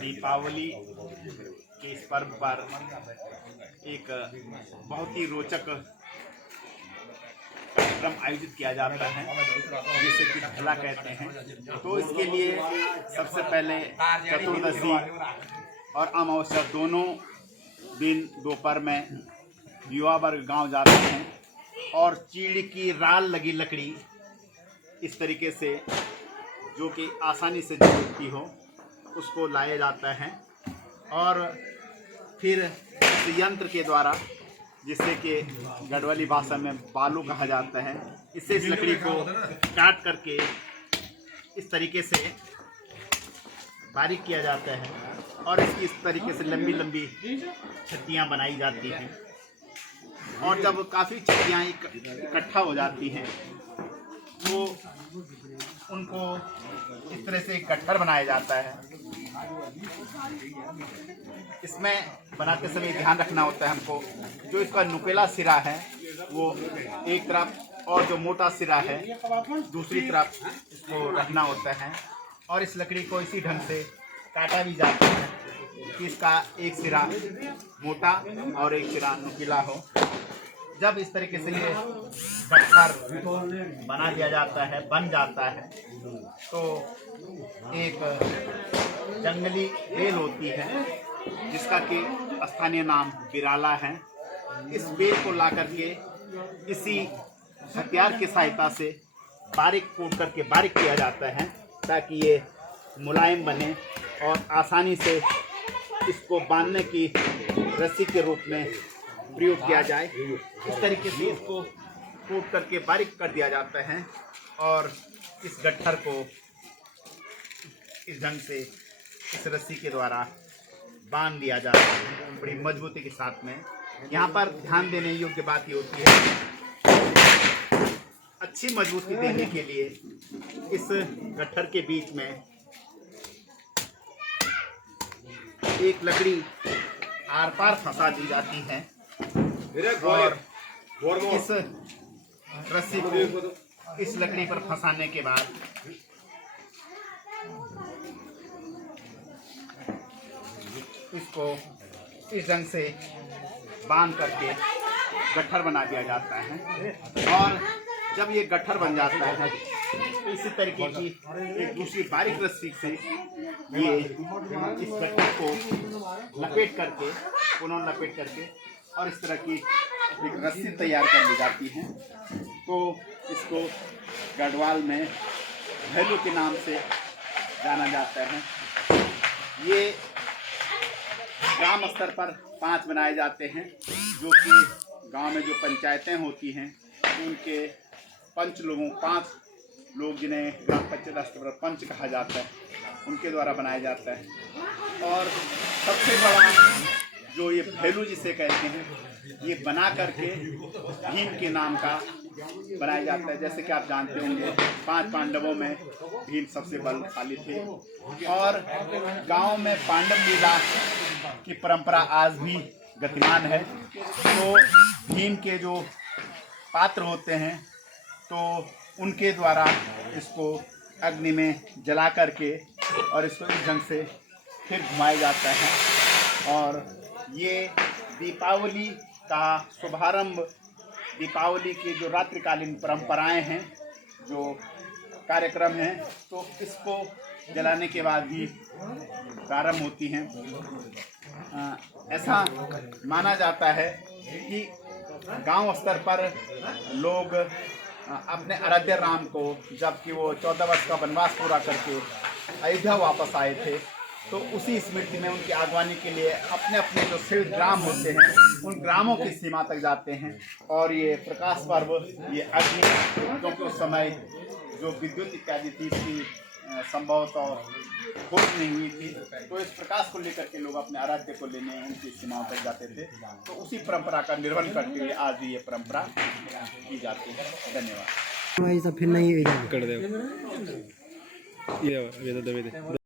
दीपावली के इस पर्व पर एक बहुत ही रोचक कार्यक्रम आयोजित किया जाता है जिसे कि भला कहते हैं। तो इसके लिए सबसे पहले चतुर्दशी और अमावस्या दोनों दिन दोपहर में युवा वर्ग गाँव जाते हैं और चीड़ की राल लगी लकड़ी इस तरीके से जो कि आसानी से जुड़ती हो उसको लाया जाता है और फिर इस यंत्र के द्वारा जिससे कि गढ़वाली भाषा में बालू कहा जाता है, इससे इस लकड़ी को काट करके इस तरीके से बारीक किया जाता है और इसकी इस तरीके से लंबी लंबी छत्तियाँ बनाई जाती हैं। और जब काफ़ी छत्तियाँ इकट्ठा हो जाती हैं तो उनको इस तरह से गट्ठर बनाया जाता है। इसमें बनाते समय ध्यान रखना होता है हमको, जो इसका नुकीला सिरा है वो एक तरफ और जो मोटा सिरा है दूसरी तरफ इसको रखना होता है। और इस लकड़ी को इसी ढंग से काटा भी जाता है कि इसका एक सिरा मोटा और एक सिरा नुकीला हो। जब इस तरीके से ये गट्ठर बना दिया जाता है, बन जाता है, तो एक जंगली बेल होती है जिसका कि स्थानीय नाम बिराला है। इस बेल को ला करके इसी हथियार की सहायता से बारीक कोट करके बारीक किया जाता है ताकि ये मुलायम बने और आसानी से इसको बांधने की रस्सी के रूप में प्रयोग किया जाए। इस तरीके से इसको कोट करके बारीक कर दिया जाता है और इस गट्ठर को इस ढंग से इस रस्सी के द्वारा बांध दिया जाता है बड़ी मजबूती के साथ में। यहाँ पर ध्यान देने योग्य बात ये होती है, अच्छी मजबूती देने के लिए इस गट्ठर के बीच में एक लकड़ी आर पार फंसा दी जाती है और इस रस्सी को इस लकड़ी पर फंसाने के बाद इसको इस ढंग से बांध करके गट्ठर बना दिया जाता है। और जब ये गट्ठर बन जाता है तो इसी तरीके की एक दूसरी बारीक रस्सी से ये इस गट्ठर को लपेट करके पुनः लपेट करके और इस तरह की एक रस्सी तैयार कर ली जाती है। तो इसको गढ़वाल में भैलू के नाम से जाना जाता है। ये ग्राम स्तर पर 5 बनाए जाते हैं, जो कि गांव में जो पंचायतें होती हैं उनके पंच लोगों 5 लोग जिन्हें ग्राम पंचायत स्तर पर पंच कहा जाता है उनके द्वारा बनाया जाता है। और सबसे बड़ा जो ये भैलू जिसे कहते हैं ये बना करके भीम के नाम का बनाया जाता है। जैसे कि आप जानते होंगे 5 पांडवों में भीम सबसे बलशाली थे और गांव में पांडव लीला की परंपरा आज भी गतिमान है। तो भीम के जो पात्र होते हैं तो उनके द्वारा इसको अग्नि में जला करके और इसको इस ढंग से फिर घुमाया जाता है। और ये दीपावली का शुभारंभ, दीपावली की जो रात्रिकालीन परंपराएं हैं, जो कार्यक्रम हैं, तो इसको जलाने के बाद ही प्रारंभ होती हैं। ऐसा माना जाता है कि गांव स्तर पर लोग अपने आराध्य राम को जबकि वो 14 वर्ष का वनवास पूरा करके अयोध्या वापस आए थे तो उसी स्मृति में उनकी आगवानी के लिए अपने अपने जो शिव ग्राम होते हैं उन ग्रामों की सीमा तक जाते हैं। और ये प्रकाश पर्व, ये अग्नि, क्योंकि उस समय जो विद्युत इत्यादि थी इसकी संभवतः खोज नहीं हुई थी, तो इस प्रकाश को लेकर के लोग अपने आराध्य को लेने उनकी सीमाओं तक जाते थे। तो उसी परंपरा का निर्वहन करते हुए आज भी ये परंपरा की जाती है। धन्यवाद। फिर नहीं कर दे ये दे